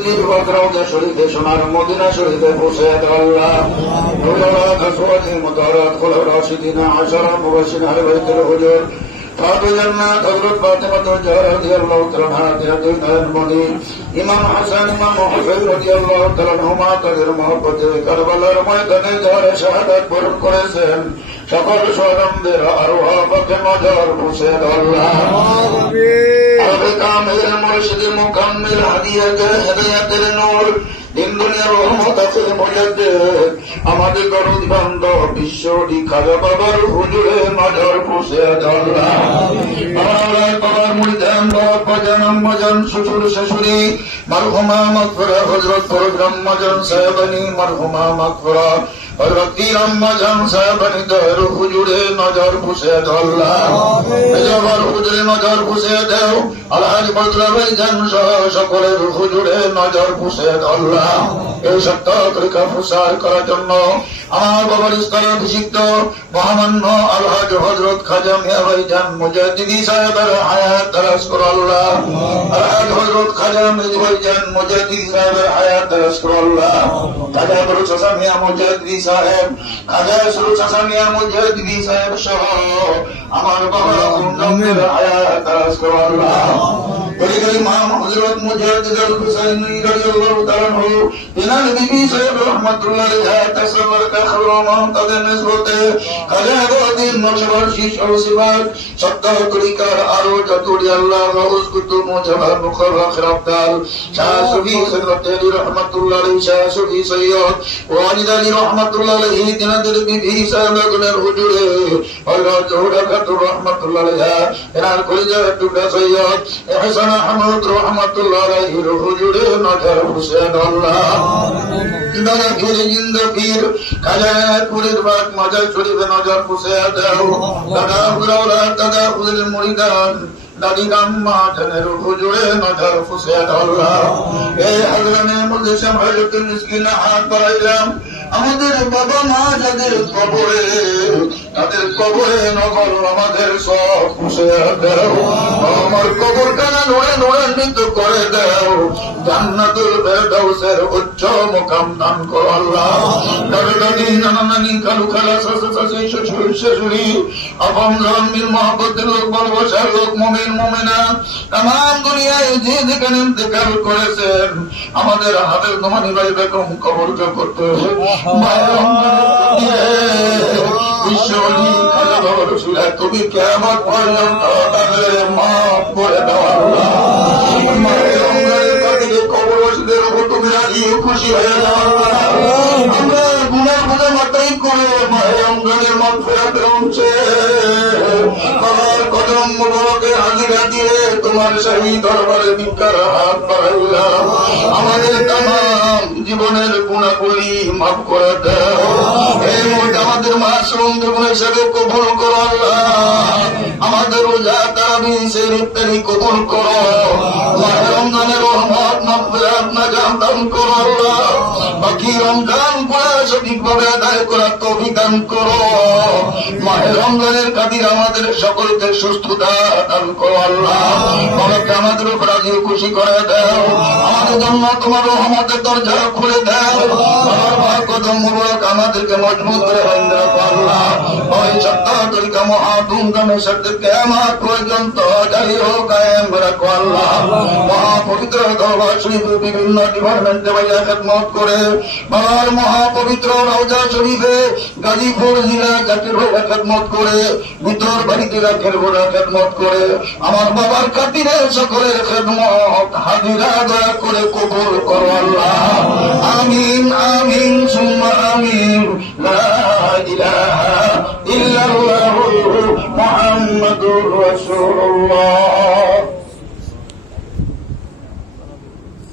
দিল্লির বদরওজা শরীফে সোনার মদিনা শরীফে পৌঁছে দাও আল্লাহ। ওয়ালা আসওয়াজি মুতাহারাত খুলা রাশিদিনা আশারা মুবাশশিরিন আহলে বাইতের হুজুর তাহলে জান্নাত হযরত ফাতেমা জাহরা রাদিয়াল্লাহু তাআলা আনহা দিয়াতুল মনি ইমাম হাসান ইমাম হুসাইন রাদিয়াল্লাহু তাআলা আনহুমা তাদের মহব্বতে কারবালার ময়দানে যারা শাহাদাত বরণ করেছেন সকল শহীদদের আরওয়াহ পাকে নজর বসে আল্লাহ। আমিন। আবে কামিল মুর্শিদ মুকাম্মিল হিদায়াতের নূর দিন দুনিয়ার রহমত আছে মুজাদ্দিদ আমাদের দরদ বন্ধ বিশ্বরি খাজা বাবার হুজুরে নজর বসে আল্লাহ। আল্লাহ বাবার মুরিদান বাবা বাজান মজান শ্বশুর শাশুড়ি মারহুমা মাগফিরা হযরত প্রোগ্রাম মজান সাহেবানি মারহুমা মাগফিরা হযরত আম্মাজান সাহেবানি দর হুজুরে নজর বসে আল্লাহ। মেজবার হুজুরে নজর বসে দাও আলহাজ বদরা ভাইজান সহ সকলের হুজুরে নজর বসে আল্লাহ। এই সত্য তরিকা প্রসার করার জন্য আমার বাবার স্থলাভিষিক্ত মহামান্য আলহাজ হযরত খাজা মিয়া ভাইজান মুজাদ্দিদি সাহেবের হায়াত দারাজ করো আল্লাহ। আলহাজ হযরত খাজা মিয়া ভাইজান মুজাদ্দিদি সাহেবের হায়াত দারাজ করো আল্লাহ। খাজা বড় চাচা মিয়া মুজাদ্দিদি সাহেব খাজা সরু চাচা মিয়া মুজাদ্দিদি সাহেব সহ আমার বাবা গুণের হায়াত দারাজ করো আল্লাহ। ইমাম হযরত মুজাদ্দিদ আল-হুসাইনি রাদিয়াল্লাহু তাআলা আনহু বিনাল বিবি সাহেব রাহমাতুল্লাহ আলাইহি তাসাল্লার কা খবরমান তাদের নিসবতে খাজা আবুদ্দিন নকশবন্দি সরসিবাগ সত্য তরিকার আরো যতটি আল্লাহ রউজ কুতুব মুজাহার মুখর আখিরাতাল শাহ সুফি হযরত আলী রাহমাতুল্লাহ আলাইহি শাহ সুফি সৈয়দ ওয়ালিদ আলী রাহমাতুল্লাহ আলাইহি তিনাদের বিবি সাহেবগণের হুজুরে হযরত জোহরাতুর রাহমাতুল্লাহ আলাইহা এনার কলিজার টুকরা সৈয়দ ইহসান আহমদ রাহমাতুল্লাহ আলাইহির হুজুরে নজর বসে আল্লাহ। দাদা ফির জিন্দা ফির খাজাপুরের বাগ মাজার শরীফে নজর বসে দাও। দাদা হুরাওলা দাদা হুজুরের মুরিদান দাদি গাম্মা জানের হুজুরে নজর বসে আল্লাহ। এই হযরতে মুজশম হযরতুল মিসকিনা হাত বাড়াইলাম আমাদের বাবা মা যাদের কবরে তাদের কবরে নগর আমাদের সব বসে দাও। আমার কবর কানা নোড়ে নোড়ান্বিত করে দাও। জান্নাতুল ফেরদাউসের উচ্চ মুকাম দান করো আল্লাহ। দাদা দাদি নানা নানি খালু খালা চাচা চাচি শ্বশুর শাশুড়ি আপন জন্মিল মহব্বতের লোক ভালোবাসার লোক মুমিন মুমিনা তামাম দুনিয়ায় যে যেখানে ইন্তেকাল করেছেন আমাদের হাতের নোমানি ভাই বেগম কবরকে করতে বিশ্বলি খাজা বাবা রসুল তুমি কিয়ামত পর্যন্ত তাদের মাফ করে দাও আল্লাহ। কবরবাসীদের উপর তুমি রাজি খুশি হয়ে যাও আমরা গুনাহ বোঝা মাত্রাই করে মাহে রমজানের মাগফিরাতের অংশে বাবার কদম মোবারকে হাজিরা দিয়ে তোমার শাহী দরবারে ভিক্ষার হাত বাড়াইলাম। আমাদের তামাম জীবনের গুনাহগুলি মাফ করে দাও। এই মুহূর্তে আমাদের মাসুম জীবন হিসেবে কবুল করো আল্লাহ। আমাদের রোজা তারাবিশের ইফতারি কবুল করো। মাহে রমজানের রহমত মাগফিরাত নাজাত দান করো আল্লাহ। বাকি রমজান গুলো সঠিকভাবে আদায় করার তৌফিক দান করো। মাহে রমজানের খাতিরে আমাদের সকলকে সুস্থতা দান করো আল্লাহ। তোমাকে আমাদের উপর রাজি খুশি করে দাও। আমাদের জন্য তোমার রহমতের দরজা খুলে দাও। আমার কদম মুবারক আমাদেরকে মজবুত করে বাঁধে রাখো আল্লাহ। ওই সত্য তরিকা মহাধুমধামের সাথে কিয়ামত পর্যন্ত জারি ও কায়েম রাখো আল্লাহ। মহাপবিত্র দরবার শরীফে বিভিন্ন ডিপার্টমেন্টে বাইরে খেদমত করে বাবার মহাপবিত্র রওজা শরীফে গাজীপুর জেলা জাতির হয়ে খেদমত করে ভিতর বাড়িতে রাখের ঘোড়া খেদমত করে আমার বাবার খাতিরে সকলের খেদমত হাজিরা দয়া করে কবুল করো আল্লাহ। আমিন আমিন সুম্মা আমিন। লা ইলাহা ইল্লাল্লাহু মুহাম্মাদুর রাসূলুল্লাহ।